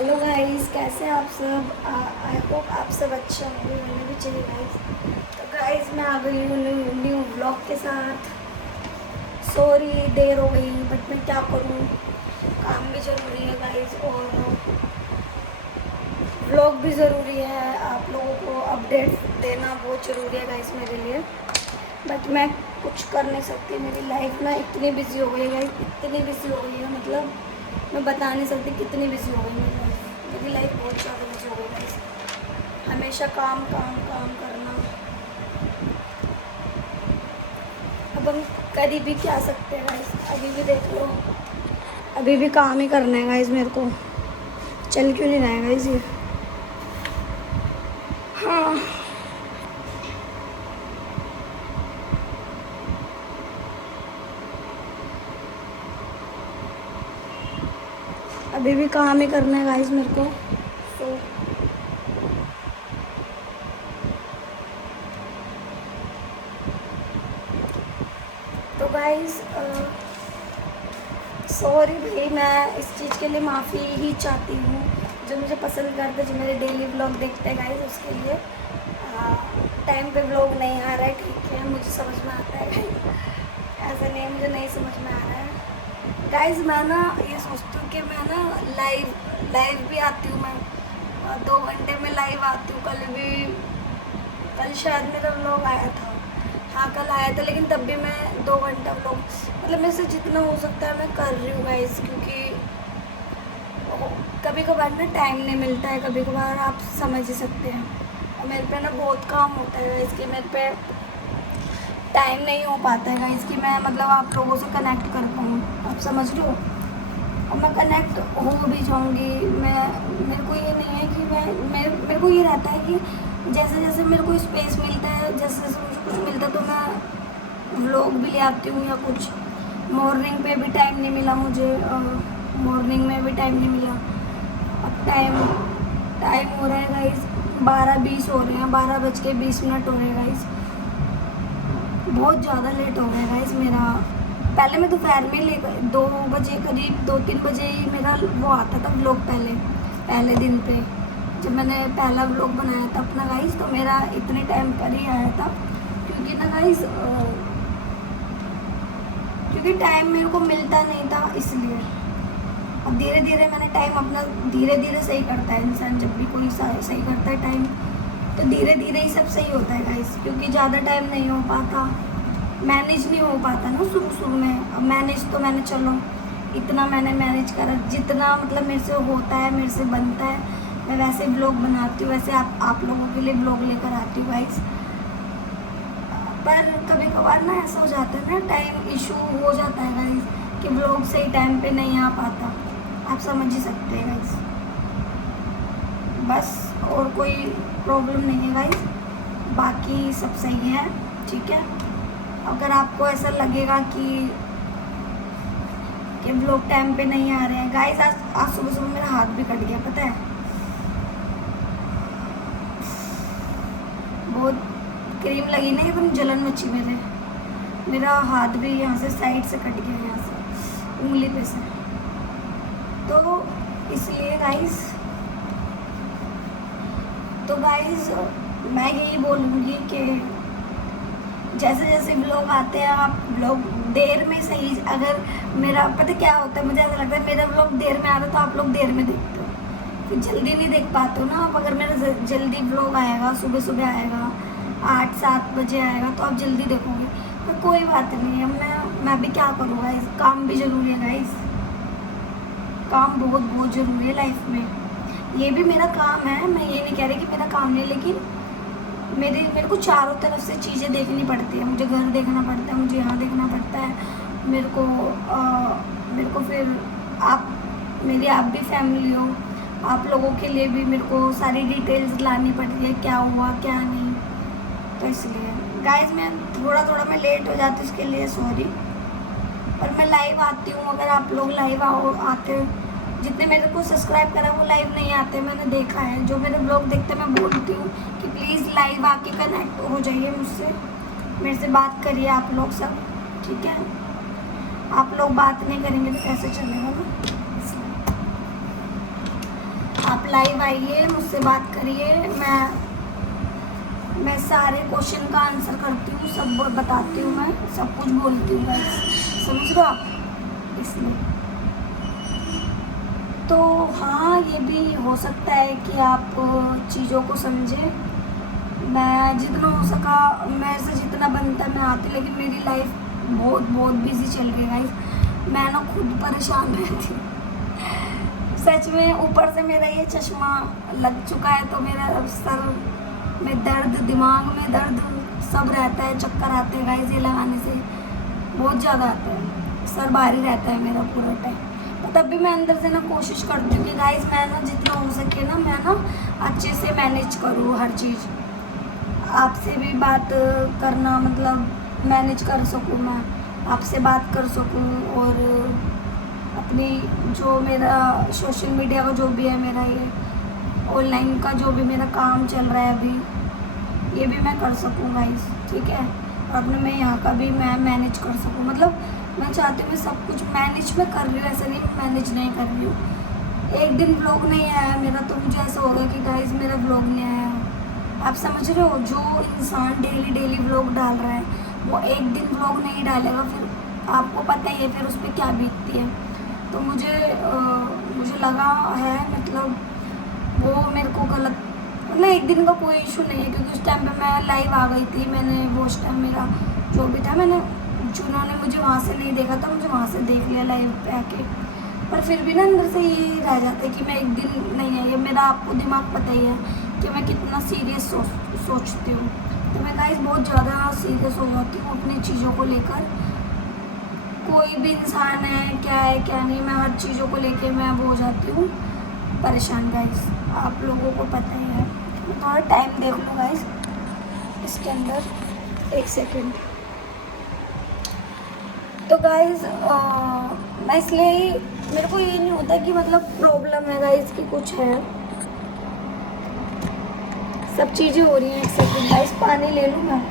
Hello guys, कैसे हैं आप सब। आई होप आप सब अच्छे होंगे, होने भी चाहिए गाइस। तो गाइस मैं आ गई हूँ न्यू व्लॉग के साथ। सॉरी देर हो गई, बट मैं क्या करूँ, काम भी ज़रूरी है गाइस और व्लॉग भी ज़रूरी है। आप लोगों को अपडेट देना बहुत ज़रूरी है गाइस मेरे लिए। बट मैं कुछ कर नहीं सकती, मेरी लाइफ ना इतनी बिजी हो गई है गाइस, इतनी बिजी हो गई है, मतलब मैं बता नहीं सकती कितनी बिजी हो गई मेरी लाइफ बहुत ज़्यादा बिजी हो गई गाइस। हमेशा काम काम काम करना। अब हम कर भी क्या सकते हैं गाइस, अभी भी देख लो, अभी भी काम ही करना है गाइस मेरे को। चल क्यों नहीं रहा है गाइस ये। हाँ, अभी भी काम ही करना है गाइस मेरे को। तो गाइस सॉरी भाई, मैं इस चीज़ के लिए माफ़ी ही चाहती हूँ। जो मुझे पसंद करते, जो मेरे डेली व्लॉग देखते हैं गाइस, उसके लिए टाइम पे व्लॉग नहीं आ रहा है, ठीक है, मुझे समझ में आता है गाइस। ऐसा नहीं है मुझे नहीं समझ में आ रहा है गाइस। मैं ना ये सोचती हूँ कि मैं ना लाइव लाइव भी आती हूँ, मैं 2 घंटे में लाइव आती हूँ। कल शायद मेरा व्लॉग आया था। हाँ कल आया था, लेकिन तब भी मैं 2 घंटा व्लॉग, मतलब मेरे से जितना हो सकता है मैं कर रही हूँ गाइस, क्योंकि कभी कभार ना टाइम नहीं मिलता है, कभी कभार आप समझ ही सकते हैं। और मेरे पे ना बहुत काम होता है गाइस, कि मेरे पे टाइम नहीं हो पाता है गाइस, कि मैं मतलब आप लोगों से कनेक्ट कर पाऊँ, आप समझ लो। और मैं कनेक्ट हो भी जाऊँगी, मेरे को ये नहीं है कि मेरे को ये रहता है कि जैसे जैसे मेरे को स्पेस मिलता है, जैसे जैसे मुझे कुछ मिलता है, तो मैं व्लॉग भी ले आती हूँ या कुछ। मॉर्निंग पे भी टाइम नहीं मिला मुझे, मॉर्निंग में भी टाइम नहीं मिला। अब टाइम टाइम हो रहा है गाइस, 12:20 हो रहे हैं, 12:20 हो रहे हैं गाइस। बहुत ज़्यादा लेट हो गया गाइस मेरा। पहले मैं दोपहर में ले 2 बजे करीब, 2-3 बजे ही मेरा वो आता था व्लॉग। पहले दिन पे जब मैंने पहला व्लॉग बनाया था अपना गाइस, तो मेरा इतने टाइम पर ही आया था, क्योंकि ना गाइस क्योंकि टाइम मेरे को मिलता नहीं था, इसलिए। अब धीरे धीरे मैंने टाइम अपना धीरे धीरे सही करता है इंसान, जब भी कोई सही करता है टाइम, तो धीरे धीरे ही सब सही होता है गाइस। क्योंकि ज़्यादा टाइम नहीं हो पाता, मैनेज नहीं हो पाता ना शुरू शुरू में। अब मैनेज तो मैंने, चलो इतना मैंने मैनेज करा, जितना मतलब मेरे से होता है, मेरे से बनता है, मैं वैसे ब्लॉग बनाती हूँ, वैसे आप लोगों के लिए ब्लॉग लेकर आती हूँ गाइस। पर कभी कभार ना ऐसा हो जाता है ना, टाइम इशू हो जाता है गाइस, कि ब्लॉग सही टाइम पे नहीं आ पाता, आप समझ ही सकते हैं गाइस। बस और कोई प्रॉब्लम नहीं है गाइस, बाकी सब सही है, ठीक है। अगर आपको ऐसा लगेगा कि ब्लॉग टाइम पे नहीं आ रहे हैं गाइस, आज सुबह सुबह मेरा हाथ भी कट गया, पता है, बहुत क्रीम लगी ना, एकदम जलन मची मेरा हाथ भी यहाँ से साइड से कट गया, यहाँ से उंगली पे से। तो इसलिए गाइस, मैं यही बोलूँगी कि जैसे जैसे ब्लॉग आते हैं, आप ब्लॉग देर में सही। अगर मेरा पता क्या होता है, मुझे ऐसा लगता है मेरा ब्लॉग देर में आता है, तो आप लोग देर में देखते हो, फिर जल्दी नहीं देख पाते हो ना आप। अगर मेरा जल्दी ब्लॉग आएगा, सुबह सुबह आएगा, 8-7 बजे आएगा, तो आप जल्दी देखोगे। तो कोई बात नहीं है, मैं भी क्या करूँ गाइस, काम भी ज़रूरी है गाइस, काम बहुत बहुत ज़रूरी है लाइफ में। ये भी मेरा काम है, मैं ये नहीं कह रही कि मेरा काम नहीं, लेकिन मेरे को चारों तरफ से चीज़ें देखनी पड़ती है। मुझे घर देखना पड़ता है, मुझे यहाँ देखना पड़ता है, मेरे को फिर आप भी फैमिली हो, आप लोगों के लिए भी मेरे को सारी डिटेल्स लानी पड़ती है, क्या हुआ क्या नहीं। तो इसलिए गाइस मैं थोड़ा मैं लेट हो जाती हूँ, उसके लिए सॉरी। और मैं लाइव आती हूँ, अगर आप लोग लाइव आते हो, जितने मेरे को सब्सक्राइब करा वो लाइव नहीं आते, मैंने देखा है। जो मेरे ब्लॉग देखते हैं, मैं बोलती हूँ कि प्लीज़ लाइव आके कनेक्ट हो जाइए मुझसे, मेरे से बात करिए आप लोग सब, ठीक है। आप लोग बात नहीं करेंगे तो कैसे चलेगा ना। आप लाइव आइए, मुझसे बात करिए, मैं सारे क्वेश्चन का आंसर करती हूँ, सब बताती हूँ, मैं सब कुछ बोलती हूँ गाइस, समझ रहे हो आप? इसलिए तो हाँ, ये भी हो सकता है कि आप चीज़ों को समझें। मैं जितना हो सका, मेरे से जितना बनता है मैं आती, लेकिन मेरी लाइफ बहुत बहुत बिजी चल रही है गाइस। मैं ना खुद परेशान रहती हूँ सच में। ऊपर से मेरा ये चश्मा लग चुका है तो मेरा अब सर में दर्द, दिमाग में दर्द सब रहता है, चक्कर आते हैं गाइस। ये लगाने से बहुत ज़्यादा आता है, सर भारी रहता है मेरा पूरा टाइम। तब भी मैं अंदर से ना कोशिश करती हूँ कि गाइस मैं ना जितना हो सके ना, मैं ना अच्छे से मैनेज करूँ हर चीज़। आपसे भी बात करना मतलब मैनेज कर सकूँ, मैं आपसे बात कर सकूँ, और अपनी जो मेरा सोशल मीडिया का जो भी है, मेरा ये ऑनलाइन का जो भी मेरा काम चल रहा है अभी, ये भी मैं कर सकूँ गाइस, ठीक है। और अपने मैं यहाँ का भी मैं मैनेज कर सकूँ। मतलब मैं चाहती हूँ मैं सब कुछ मैनेज में कर रही हूँ, ऐसा नहीं मैनेज नहीं कर रही हूँ। एक दिन व्लॉग नहीं आया मेरा तो मुझे ऐसा होगा कि गाइस मेरा व्लॉग नहीं आया। आप समझ रहे हो? जो इंसान डेली डेली व्लॉग डाल रहा है वो एक दिन व्लॉग नहीं डालेगा, फिर आपको पता ही है फिर उस पर क्या बीतती है। तो मुझे लगा है, मतलब वो मेरे को गलत, मतलब एक दिन का कोई इशू नहीं है, क्योंकि उस टाइम पे मैं लाइव आ गई थी। मैंने वो उस टाइम मेरा जो भी था, मैंने जिन्होंने मुझे वहाँ से नहीं देखा था मुझे वहाँ से देख लिया लाइव पे आके। पर फिर भी ना अंदर से ये रह जाता है कि मैं एक दिन नहीं आई। मेरा आपको दिमाग पता ही है कि मैं कितना सीरियस सोचती हूँ। तो मैं गाइस बहुत ज़्यादा सीरियस हो जाती हूँ अपनी चीज़ों को लेकर। कोई भी इंसान है क्या नहीं, मैं हर चीज़ों को लेकर मैं वो हो जाती हूँ परेशान गाइस, आप लोगों को पता ही है। थोड़ा टाइम देख लो गाइस इसके अंदर, एक सेकंड। तो गाइस मैं इसलिए ही, मेरे को ये नहीं होता कि मतलब प्रॉब्लम है गाइस कि कुछ है, सब चीज़ें हो रही हैं। एक सेकंड गाइस, पानी ले लूँ मैं,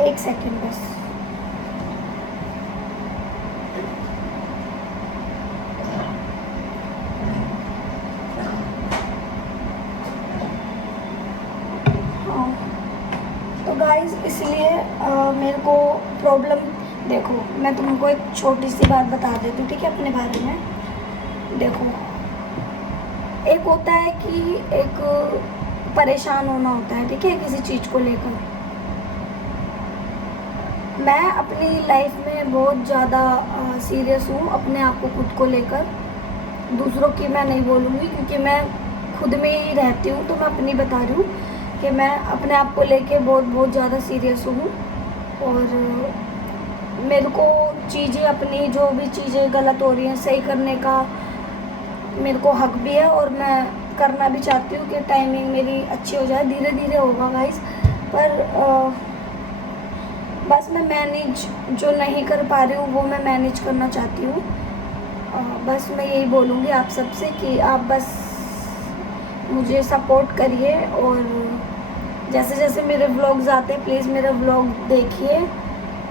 एक सेकंड बस। तो गाइस इसलिए मेरे को प्रॉब्लम, देखो मैं तुमको एक छोटी सी बात बता देती हूँ, ठीक है, अपने बारे में। देखो, एक होता है कि एक परेशान होना होता है, ठीक है, किसी चीज़ को लेकर। मैं अपनी लाइफ में बहुत ज़्यादा सीरियस हूँ अपने आप को खुद को लेकर। दूसरों की मैं नहीं बोलूँगी क्योंकि मैं खुद में ही रहती हूँ, तो मैं अपनी बता रही हूँ कि मैं अपने आप को लेके बहुत ज़्यादा सीरियस हूँ। और मेरे को चीज़ें, अपनी जो भी चीज़ें गलत हो रही हैं सही करने का मेरे को हक भी है, और मैं करना भी चाहती हूँ कि टाइमिंग मेरी अच्छी हो जाए। धीरे धीरे होगा गाइस, पर बस मैं मैनेज जो नहीं कर पा रही हूँ वो मैं मैनेज करना चाहती हूँ। बस मैं यही बोलूँगी आप सबसे कि आप बस मुझे सपोर्ट करिए, और जैसे जैसे मेरे व्लॉग्स आते हैं प्लीज़ मेरे व्लॉग देखिए,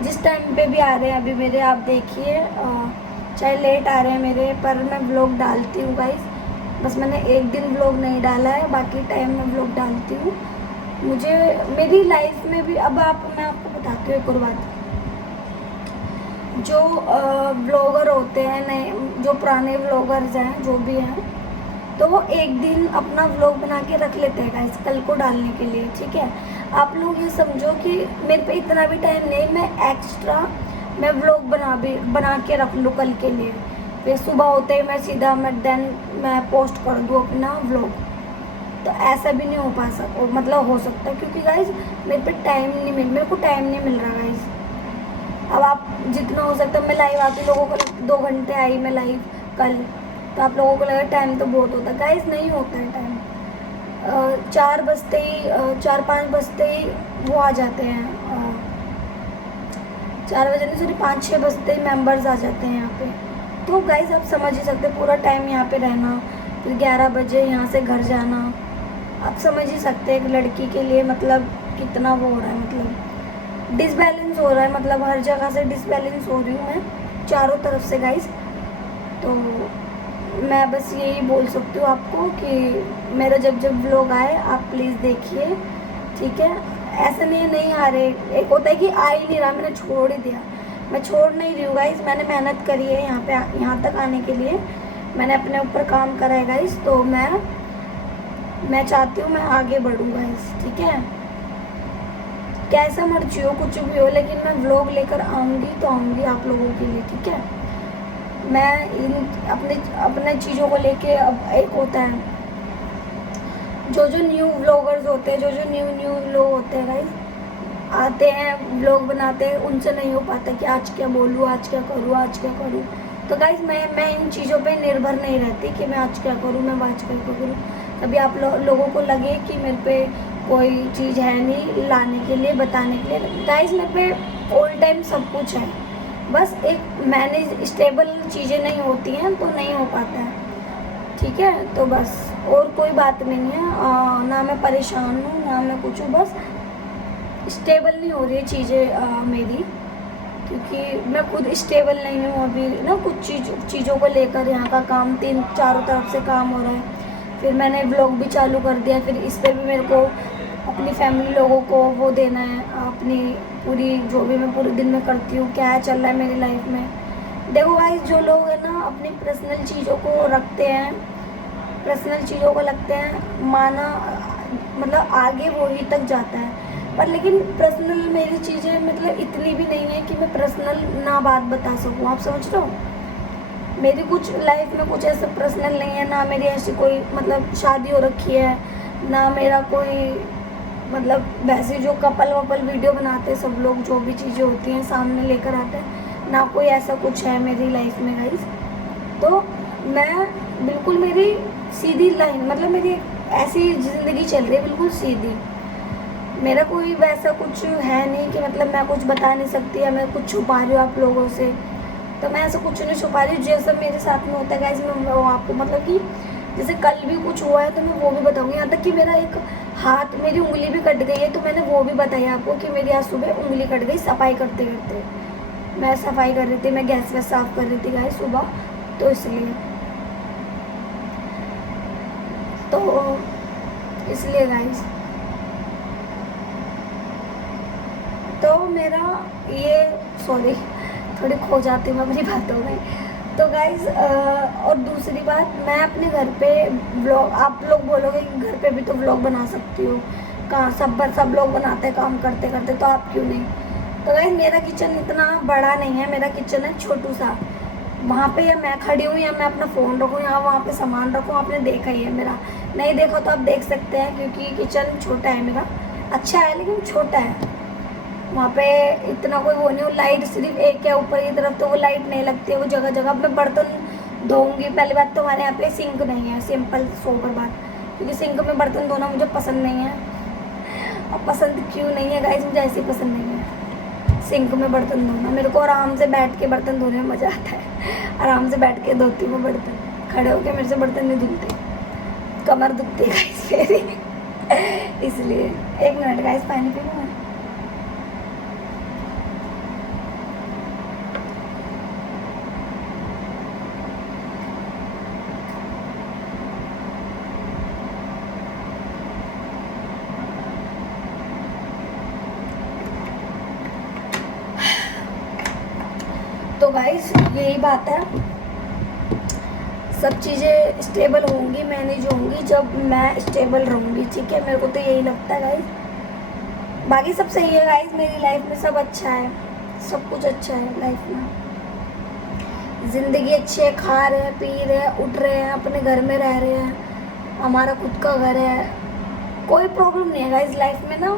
जिस टाइम पे भी आ रहे हैं अभी मेरे, आप देखिए। चाहे लेट आ रहे हैं मेरे, पर मैं व्लॉग डालती हूँ गाइस। बस मैंने एक दिन व्लॉग नहीं डाला है, बाकी टाइम मैं व्लॉग डालती हूँ। मुझे मेरी लाइफ में भी, अब मैं आपको बताती हूँ एक और बात। जो व्लॉगर होते हैं, नए जो पुराने व्लॉगर्स हैं जो भी हैं, तो वो एक दिन अपना व्लॉग बना के रख लेते हैं गाइस कल को डालने के लिए, ठीक है। आप लोग ये समझो कि मेरे पे इतना भी टाइम नहीं, मैं एक्स्ट्रा मैं व्लॉग बना के रख लूँ कल के लिए। फिर सुबह होते ही मैं सीधा मैं पोस्ट कर दूँ अपना व्लॉग। तो ऐसा भी नहीं हो पा सकता, मतलब हो सकता, क्योंकि गाइस मेरे को टाइम नहीं मिल रहा गाइस। अब आप जितना हो सकता है, मैं लाइव आती, लोगों को 2 घंटे आई मैं लाइव कल, तो आप लोगों को लगा टाइम तो बहुत होता है गाइस, नहीं होता है टाइम। 4 बजते ही 4-5 बजते ही वो आ जाते हैं, 4 बजे नहीं सॉरी 5-6 बजते ही मेंबर्स आ जाते हैं यहाँ पे। तो गाइस आप समझ ही सकते पूरा टाइम यहाँ पे रहना, फिर 11 बजे यहाँ से घर जाना। आप समझ ही सकते हैं एक लड़की के लिए मतलब कितना वो हो रहा है, मतलब डिसबैलेंस हो रहा है, मतलब हर जगह से डिसबैलेंस हो रही हूँ मैं चारों तरफ से गाइस। तो मैं बस यही बोल सकती हूँ आपको कि मेरा जब जब व्लॉग आए आप प्लीज़ देखिए, ठीक है। ऐसा नहीं आ रहे, एक होता है कि आ ही नहीं रहा, मैंने छोड़ ही दिया। मैं छोड़ नहीं रही हूँ गाइस, मैंने मेहनत करी है यहाँ पे, यहाँ तक आने के लिए मैंने अपने ऊपर काम करा है गाइस। तो मैं चाहती हूँ मैं आगे बढ़ूँ गाइस, ठीक है। कैसा मर्जी हो, कुछ भी हो, लेकिन मैं व्लॉग लेकर आऊँगी तो आऊँगी आप लोगों के लिए, ठीक है। मैं इन अपने चीज़ों को लेके, अब एक होता है जो न्यू व्लॉगर्स होते हैं, जो न्यू लोग होते हैं गाइस, आते हैं व्लॉग बनाते हैं, उनसे नहीं हो पाता कि आज क्या बोलूँ, आज क्या करूँ, आज क्या करूँ। तो गाइस मैं इन चीज़ों पे निर्भर नहीं रहती कि मैं आज क्या करूँ, मैं आज क्या करूँ। कभी आप लोगों को लगे कि मेरे पे कोई चीज़ है नहीं लाने के लिए, बताने के लिए, गाइस मेरे पे ऑल टाइम सब कुछ है, बस एक मैनेज स्टेबल चीज़ें नहीं होती हैं तो नहीं हो पाता है, ठीक है। तो बस और कोई बात नहीं है, ना मैं परेशान हूँ ना मैं कुछ हूँ, बस स्टेबल नहीं हो रही है चीज़ें मेरी, क्योंकि मैं खुद स्टेबल नहीं हूँ अभी ना, कुछ चीज़ों को लेकर। यहाँ का काम, 3-4 तरफ से काम हो रहा है, फिर मैंने ब्लॉग भी चालू कर दिया, फिर इस पर भी मेरे को अपनी फैमिली लोगों को वो देना है, अपनी पूरी जो भी मैं पूरे दिन में करती हूँ, क्या चल रहा है मेरी लाइफ में। देखो गाइस, जो लोग है ना अपनी पर्सनल चीज़ों को रखते हैं, पर्सनल चीज़ों को लगते हैं माना, मतलब आगे वो ही तक जाता है, पर लेकिन पर्सनल मेरी चीज़ें मतलब इतनी भी नहीं है कि मैं पर्सनल ना बात बता सकूँ, आप समझ रहे हो। मेरी कुछ लाइफ में कुछ ऐसा पर्सनल नहीं है, ना मेरी ऐसी कोई मतलब शादी हो रखी है, ना मेरा कोई मतलब वैसे जो कपल वपल वीडियो बनाते हैं सब लोग, जो भी चीज़ें होती हैं सामने लेकर आते हैं, ना कोई ऐसा कुछ है मेरी लाइफ में गाइस। तो मैं बिल्कुल, मेरी सीधी लाइन, मतलब मेरी ऐसी ज़िंदगी चल रही है बिल्कुल सीधी, मेरा कोई वैसा कुछ है नहीं कि मतलब मैं कुछ बता नहीं सकती या मैं कुछ छुपा रही हूँ आप लोगों से। तो मैं ऐसा कुछ नहीं छुपा रही हूँ, जैसा मेरे साथ में होता है गाइस, मैं वो आपको मतलब कि जैसे कल भी कुछ हुआ है तो मैं वो भी बताऊँगी। यहाँ तक कि मेरा एक हाथ, मेरी उंगली भी कट गई है, तो मैंने वो भी बताया आपको कि मेरी आज सुबह उंगली कट गई सफाई करते करते। मैं सफाई कर रही थी, मैं गैस वैस साफ़ कर रही थी गाइस सुबह, तो इसलिए गाइस, तो मेरा ये, सॉरी थोड़ी खो जाती हूँ अपनी बातों में। तो गाइज और दूसरी बात, मैं अपने घर पे व्लॉग, आप लोग बोलोगे कि घर पे भी तो व्लॉग बना सकती हो, कहाँ सब लोग बनाते हैं काम करते करते, तो आप क्यों नहीं। तो गाइज मेरा किचन इतना बड़ा नहीं है, मेरा किचन है छोटू सा, वहाँ पे या मैं खड़ी हूँ या मैं अपना फ़ोन रखूँ या वहाँ पे सामान रखूँ, आपने देखा ही है मेरा, नहीं देखा तो आप देख सकते हैं, क्योंकि किचन छोटा है मेरा, अच्छा है लेकिन छोटा है। वहाँ पे इतना कोई वो नहीं हो, लाइट सिर्फ एक है ऊपर की तरफ, तो वो लाइट नहीं लगती है, वो जगह जगह मैं बर्तन धोऊंगी। पहली बात तो हमारे यहाँ पे सिंक नहीं है, सिंपल सोबर बात, क्योंकि सिंक में बर्तन धोना मुझे पसंद नहीं है। और पसंद क्यों नहीं है गाइस, मुझे ऐसे पसंद नहीं है सिंक में बर्तन धोना, मेरे को आराम से बैठ के बर्तन धोने में मज़ा आता है, आराम से बैठ के धोती हूँ मैं बर्तन, खड़े होके मेरे से बर्तन नहीं धुलते, कमर दुखती है गाइस मेरी इसलिए। 1 मिनट गाइस, पानी पी लूँ मैं। तो गाइस यही बात है, सब चीज़ें स्टेबल होंगी, मैनेज होंगी जब मैं स्टेबल रहूँगी, ठीक है। मेरे को तो यही लगता है गाइस, बाकी सब सही है गाइस, मेरी लाइफ में सब अच्छा है, सब कुछ अच्छा है लाइफ में, ज़िंदगी अच्छी है, खा रहे हैं, पी रहे हैं, उठ रहे हैं, अपने घर में रह रहे हैं, हमारा खुद का घर है, कोई प्रॉब्लम नहीं है गाइस लाइफ में ना,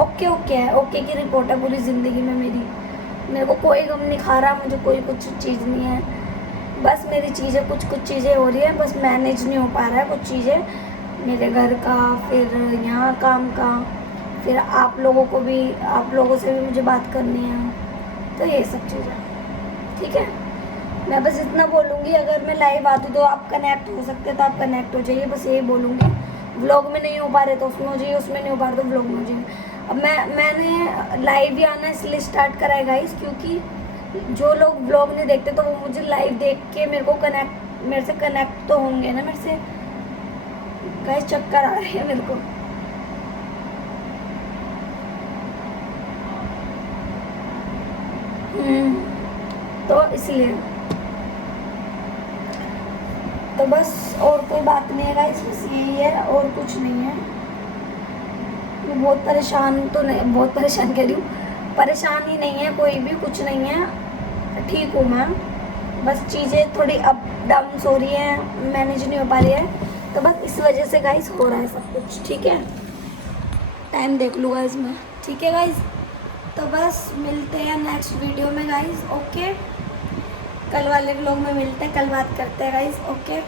ओके है, ओके की रिपोर्ट है पूरी ज़िंदगी में मेरी, मेरे को कोई गम नहीं खा रहा, मुझे कोई कुछ चीज़ नहीं है, बस मेरी चीज़ें कुछ चीज़ें हो रही है, बस मैनेज नहीं हो पा रहा है कुछ चीज़ें, मेरे घर का, फिर यहाँ काम का, फिर आप लोगों से भी मुझे बात करनी है, तो ये सब चीज़ें, ठीक है। मैं बस इतना बोलूँगी, अगर मैं लाइव आती तो आप कनेक्ट हो सकते, तो आप कनेक्ट हो जाइए, बस यही बोलूँगी। व्लॉग में नहीं हो पा रहे तो उसमें हो जाइए, उसमें नहीं हो पा रहे तो व्लॉग में हो जाइए। अब मैंने लाइव ही आना इसलिए स्टार्ट करा है गाइस, क्योंकि जो लोग व्लॉग नहीं देखते तो वो मुझे लाइव देख के मेरे को कनेक्ट मेरे से कनेक्ट तो होंगे ना मेरे से। गाइस चक्कर आ रहे हैं मेरे को। तो इसलिए तो बस और कोई बात नहीं है गाइस, बस यही है और कुछ नहीं है। मैं बहुत परेशान तो नहीं, बहुत परेशान कह रही हूँ, परेशान ही नहीं है कोई भी, कुछ नहीं है, ठीक हूँ मैं। बस चीज़ें थोड़ी अप डाउन हो रही हैं, मैनेज नहीं हो पा रही है, तो बस इस वजह से गाइस हो रहा है सब कुछ। ठीक है, टाइम देख लूँगा इसमें। ठीक है गाइस, तो बस मिलते हैं नेक्स्ट वीडियो में गाइस। ओके, कल वाले व्लॉग में मिलते हैं, कल बात करते हैं गाइस। ओके,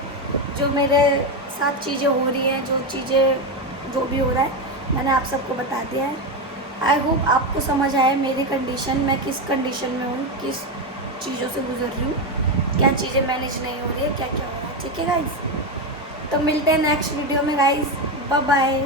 जो मेरे साथ चीज़ें हो रही हैं, जो भी हो रहा है मैंने आप सबको बता दिया है। आई होप आपको समझ आए मेरी कंडीशन, मैं किस कंडीशन में हूँ, किस चीज़ों से गुजर रही हूँ, क्या चीज़ें मैनेज नहीं हो रही है, क्या क्या हो रहा है। ठीक है गाइस, तो मिलते हैं नेक्स्ट वीडियो में गाइस। Bye bye.